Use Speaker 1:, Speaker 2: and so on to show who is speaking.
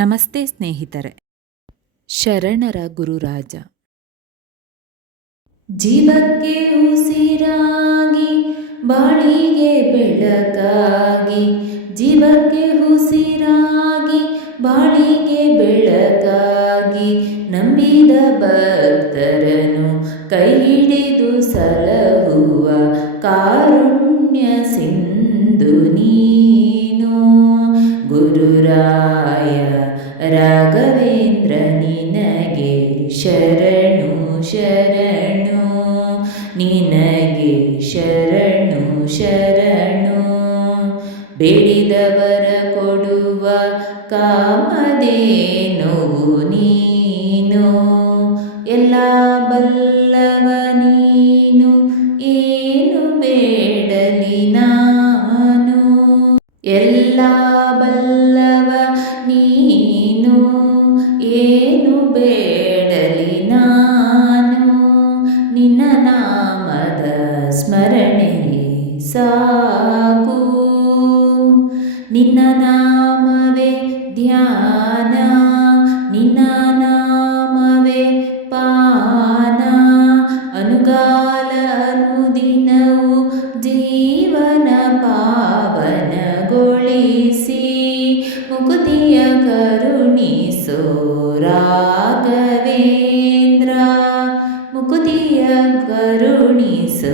Speaker 1: ನಮಸ್ತೆ ಸ್ನೇಹಿತರೆ. ಶರಣರ ಗುರುರಾಜ.
Speaker 2: ಜೀವಕ್ಕೆ ಉಸಿರಾಗಿ, ಬಾಳಿಗೆ ಬೆಳಕಾಗಿ, ಜೀವಕ್ಕೆ ಉಸಿರಾಗಿ, ಬಾಳಿಗೆ ಬೆಳಕಾಗಿ ನಂಬಿದ ಭಕ್ತರನು ಕೈ ಹಿಡಿದು ಸಲಹುವ ಕಾರುಣ್ಯ ಸಿಂಧು ನೀನು. ಗುರುರಾಯ ರಾಘವೇಂದ್ರ ನಿನಗೆ ಶರಣು ಶರಣು. ನಿನಗೆ ಶರಣು ಶರಣು. ಬೇಡಿದವರ ಕೊಡುವ ಕಾಮದೇನೋ ನೀನು. ಎಲ್ಲ ಬಲ್ಲವ ನೀನು, ಏನು ಬೇಡಲಿ ನಾನು. ಎಲ್ಲ ಬಲ್ಲವ ಸ್ಮರಣೆ ಸಾಕು ನಿನ್ನ ನಾಮವೇ ಧ್ಯಾನ ನಿನ್ನ ನಾಮವೇ ಪಾನ ಅನುಗಾಲ ಅನುದಿನವು ಜೀವನ ಪಾವನಗೊಳಿಸಿ ಮುಕುತಿಯ ಕರುಣಿಸೋ ರಾಘವೇಂದ್ರ